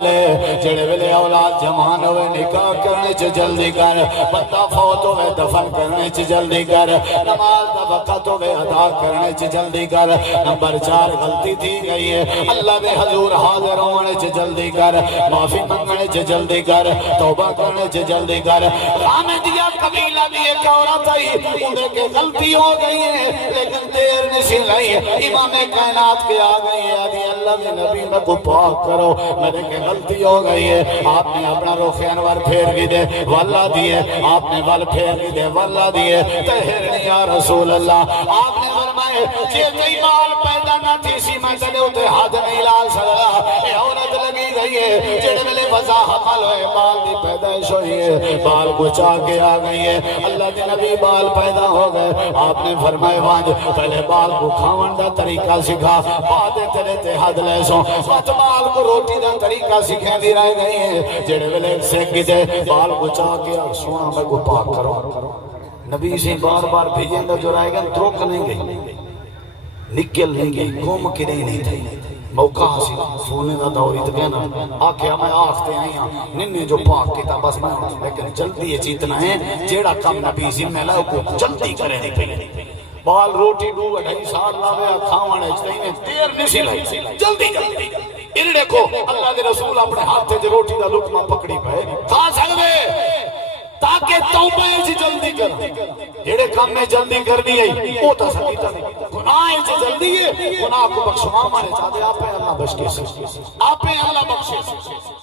جڑے ویلے اولاد جوان ہوئے نکاح کرنے چ جلدی کر، بندہ فوت ہوئے دفن کرنے چ جلدی کر، نماز دا وقت ہوئے ادا کرنے چ جلدی کر۔ نمبر 4 غلطی تھی گئی ہے، اللہ دے حضور حاضر ہونے چ جلدی کر، معافی منگنے چ جلدی کر، توبہ کرنے چ جلدی کر۔ حامدیہ قبیلہ بھی ایک عورت آئی، انہیں کہ غلطی ہو گئی ہے لیکن دیر نہیں لئی، امام کائنات کے آ گئی ہے، آدھی اللہ کے نبی میں کو پاک کرو، میرے کہ غلطی ہو گئی ہے۔ آپ نے اپنا رخ انور پھیر بھی دے واللہ دیے، آپ نے بل پھیر بھی دے واللہ دیے، تہرنی یا رسول اللہ۔ آپ نے فرمائے جے کئی بال پیدا نہ تھی سی میں تلے ہوتے ہاتھ نہیں لال سکتا، اے عورت لگی گئی ہے جڑے ملے وضا حمل ہوئے، بال دی پیدائش ہوئی ہے، بال کچا کے آ گئی ہے، اللہ کے نبی بال پیدا ہو گئے۔ آپ نے فرمائے وانج پہلے بال کو کھاون دا طریقہ سکھا، بعد تیرے تے حد لے سو، مت بال کو روٹی دا طریقہ سکھیں دی رہ گئی ہے، جڑے ویلے سیکھی دے بال کچا کے سونا میں کو پاک کرو۔ نبی سے بار بار بھیجیں دا جو رائے گا ترک نہیں گئی، نکل نہیں گئی، گھوم کے نہیں تھی، موقع حاصل سونے دا دوری تو کہنا آکھیا میں آختے آئی ہاں ننے جو پاک کیتا بس میں لیکن جلدی یہ چیتنا ہے جیڑا کم نبی ذمہ لائے کو جلدی کرے نہیں پہلے بال روٹی ڈو اڑھائی سال لاوے کھاوانے اجتائی میں دیر نہیں سی لائی جلدی جلدی انہیں دیکھو اللہ دے رسول اپنے ہاتھ سے روٹی دا لقمہ پکڑی پہ کھا سکتے تاکہ توبہ سے جلدی کر جیڑے کام میں جلدی کر دی ہے وہ تا سکیتا نہیں گناہ سے جلدی ہے گناہ کو بخشوا مانے چاہتے آپ اللہ بخشے سے آپ اللہ بخشے سے